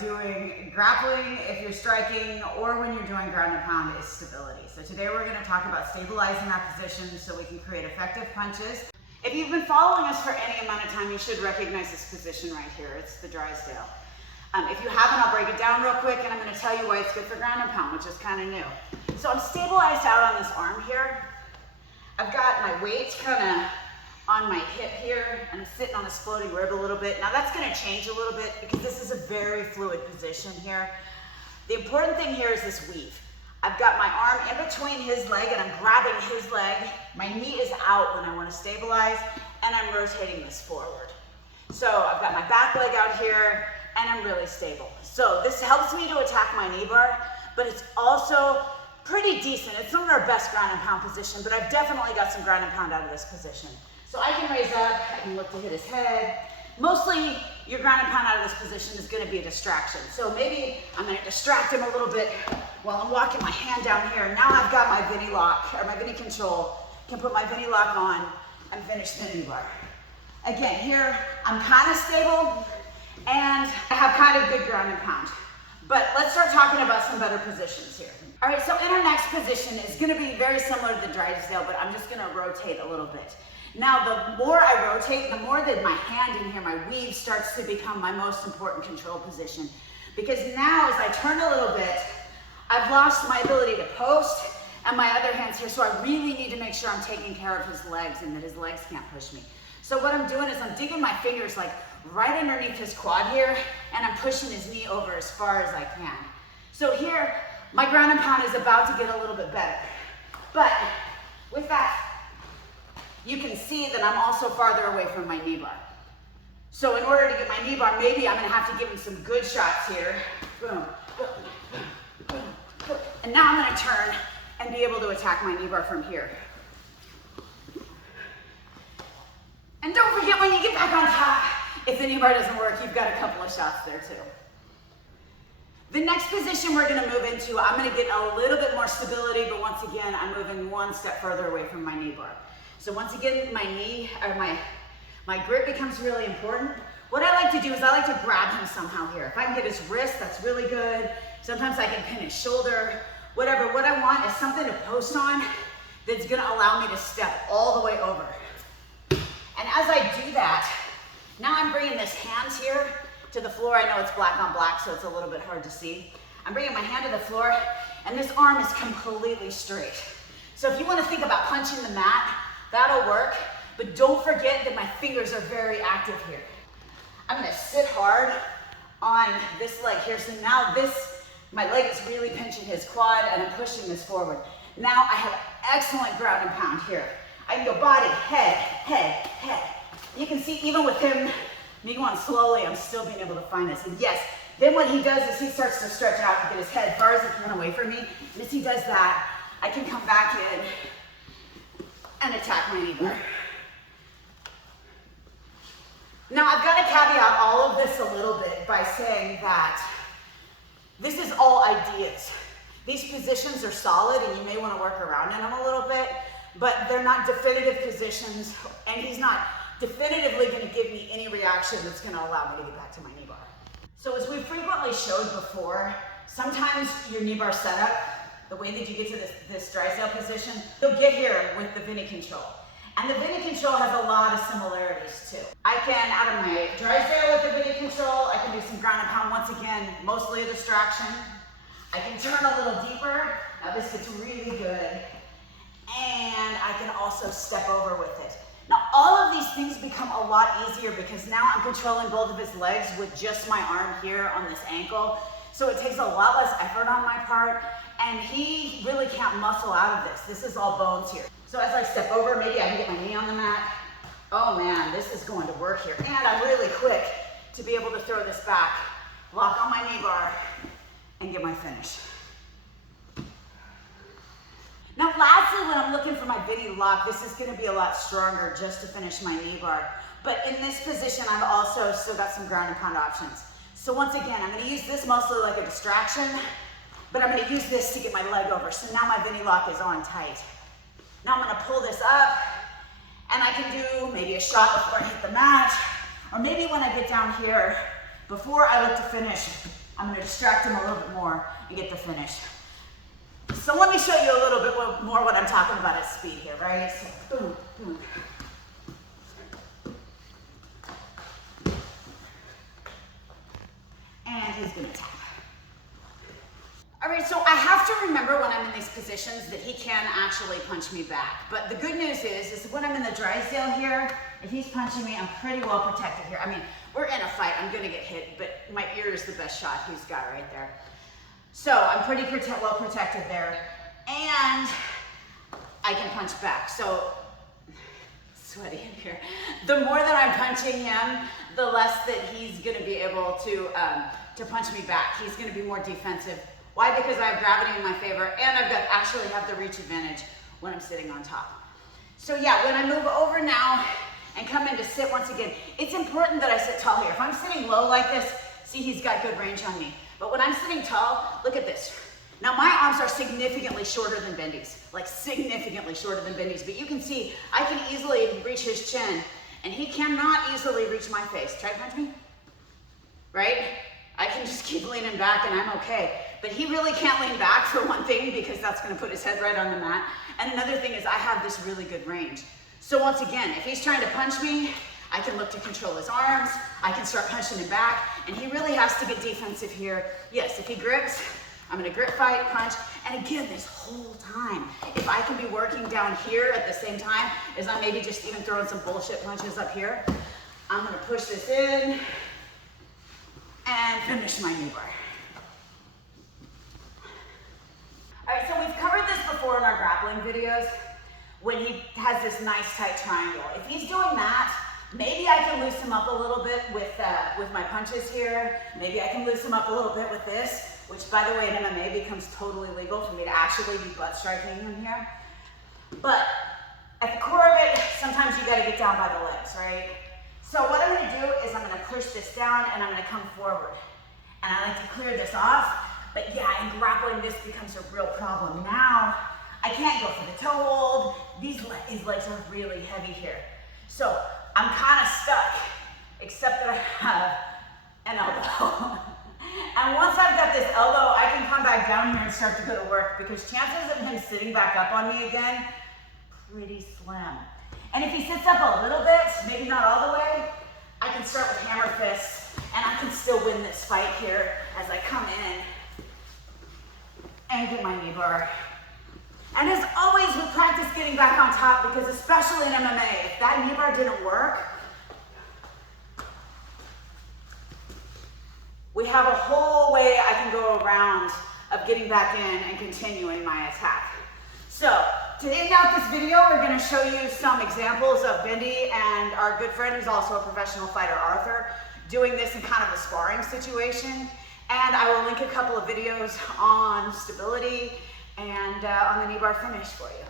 doing grappling, if you're striking, or when you're doing ground and pound, is stability. So today we're going to talk about stabilizing our position so we can create effective punches. If you've been following us for any amount of time, you should recognize this position right here. It's the Drysdale. If you haven't, I'll break it down real quick, and I'm going to tell you why it's good for ground and pound, which is kind of new. So I'm stabilized out on this arm here. I've got my weight kind of on my hip here, and I'm sitting on this floating rib a little bit. Now that's going to change a little bit because this is a very fluid position here. The important thing here is this weave. I've got my arm in between his leg and I'm grabbing his leg. My knee is out when I want to stabilize, and I'm rotating this forward. So I've got my back leg out here and I'm really stable. So this helps me to attack my knee bar, but it's also pretty decent. It's not our best ground and pound position, but I've definitely got some ground and pound out of this position. So I can raise up, I can look to hit his head. Mostly your ground and pound out of this position is going to be a distraction. So maybe I'm going to distract him a little bit while I'm walking my hand down here. Now I've got my Bendy lock, or my Bendy control. Can put my Bendy lock on and finish the knee bar. Again, here I'm kind of stable and I have kind of good ground and pound. But let's start talking about some better positions here. All right, so in our next position is going to be very similar to the Drysdale, but I'm just going to rotate a little bit. Now, the more I rotate, the more that my hand in here, my weave, starts to become my most important control position. Because now, as I turn a little bit, I've lost my ability to post, and my other hand's here, so I really need to make sure I'm taking care of his legs and that his legs can't push me. So what I'm doing is I'm digging my fingers like right underneath his quad here, and I'm pushing his knee over as far as I can. So here, my ground and pound is about to get a little bit better. But with that, you can see that I'm also farther away from my knee bar. So in order to get my knee bar, maybe I'm gonna have to give him some good shots here. Boom, boom, boom, boom. And now I'm gonna turn and be able to attack my knee bar from here. And don't forget, when you get back on top, if the knee bar doesn't work, you've got a couple of shots there too. The next position we're gonna move into, I'm gonna get a little bit more stability, but once again, I'm moving one step further away from my knee bar. So once again, my knee, or my grip becomes really important. What I like to do is I like to grab him somehow here. If I can get his wrist, that's really good. Sometimes I can pin his shoulder, whatever. What I want is something to post on that's gonna allow me to step all the way over. And as I do that, now I'm bringing this hand here to the floor. I know it's black on black, so it's a little bit hard to see. I'm bringing my hand to the floor, and this arm is completely straight. So if you wanna think about punching the mat, that'll work, but don't forget that my fingers are very active here. I'm gonna sit hard on this leg here. So now my leg is really pinching his quad and I'm pushing this forward. Now I have excellent ground and pound here. I can go body, head, head, head. You can see even with him, me going slowly, I'm still being able to find this. And yes, then what he does is he starts to stretch out to get his head as far as he can away from me. And as he does that, I can come back in and attack my knee bar. Now I've got to caveat all of this a little bit by saying that this is all ideas. These positions are solid and you may want to work around in them a little bit, but they're not definitive positions, and he's not definitively going to give me any reaction that's going to allow me to get back to my knee bar. So as we frequently showed before, sometimes your knee bar setup, the way that you get to this Drysdale position, you'll get here with the Bendy control. And the Bendy control has a lot of similarities too. I can, out of my Drysdale with the Bendy control, I can do some ground and pound, once again, mostly a distraction. I can turn a little deeper. Now this gets really good. And I can also step over with it. Now all of these things become a lot easier because now I'm controlling both of his legs with just my arm here on this ankle. So it takes a lot less effort on my part, and he really can't muscle out of this. This is all bones here. So as I step over, maybe I can get my knee on the mat. Oh man, this is going to work here. And I'm really quick to be able to throw this back, lock on my knee bar, and get my finish. Now lastly, when I'm looking for my Bendy lock, this is gonna be a lot stronger just to finish my knee bar. But in this position, I've also still got some ground and pound options. So once again, I'm gonna use this mostly like a distraction, but I'm gonna use this to get my leg over. So now my Bendy lock is on tight. Now I'm gonna pull this up, and I can do maybe a shot before I hit the mat, or maybe when I get down here, before I look to finish, I'm gonna distract him a little bit more and get the finish. So let me show you a little bit more what I'm talking about at speed here, right? So, boom, boom. And he's gonna tap. All right, so I have to remember when I'm in these positions that he can actually punch me back. But the good news is when I'm in the Drysdale here, if he's punching me, I'm pretty well protected here. I mean, we're in a fight, I'm gonna get hit, but my ear is the best shot he's got right there. So I'm pretty well protected there, and I can punch back. So, sweaty in here. The more that I'm punching him, the less that he's gonna be able to punch me back. He's gonna be more defensive. Why? Because I have gravity in my favor, and I've got actually have the reach advantage when I'm sitting on top. So yeah, when I move over now and come in to sit once again, it's important that I sit tall here. If I'm sitting low like this, see, he's got good range on me. But when I'm sitting tall, look at this. Now my arms are significantly shorter than Bendy's, like significantly shorter than Bendy's, but you can see I can easily reach his chin, and he cannot easily reach my face. Try to punch me, right? I can just keep leaning back and I'm okay. But he really can't lean back for one thing because that's gonna put his head right on the mat. And another thing is I have this really good range. So once again, if he's trying to punch me, I can look to control his arms, I can start punching him back, and he really has to get defensive here. Yes, if he grips, I'm gonna grip fight, punch, and again, this whole time, if I can be working down here at the same time as I'm maybe just even throwing some bullshit punches up here, I'm gonna push this in and finish my Kneebar. All right, so we've covered this before in our grappling videos when he has this nice tight triangle. If he's doing that, maybe I can loosen him up a little bit with my punches here. Maybe I can loosen him up a little bit with this, which by the way in MMA becomes totally legal for me to actually be butt striking him here. But at the core of it, sometimes you gotta get down by the legs, right? So what I'm gonna do is I'm gonna push this down and I'm gonna come forward. And I like to clear this off, but yeah, in grappling this becomes a real problem. Now, I can't go for the toe hold. These legs are really heavy here. So I'm kind of stuck, except that I have an elbow. And once I've got this elbow, I can come back down here and start to go to work because chances of him sitting back up on me again, pretty slim. And if he sits up a little bit, maybe not all the way, I can start with hammer fists and I can still win this fight here as I come in and get my Kneebar. And as always, we practice getting back on top because especially in MMA, if that Kneebar didn't work, we have a whole way I can go around of getting back in and continuing my attack. So to end out this video, we're going to show you some examples of Bendy and our good friend who's also a professional fighter, Arthur, doing this in kind of a sparring situation. And I will link a couple of videos on stability and on the Kneebar finish for you.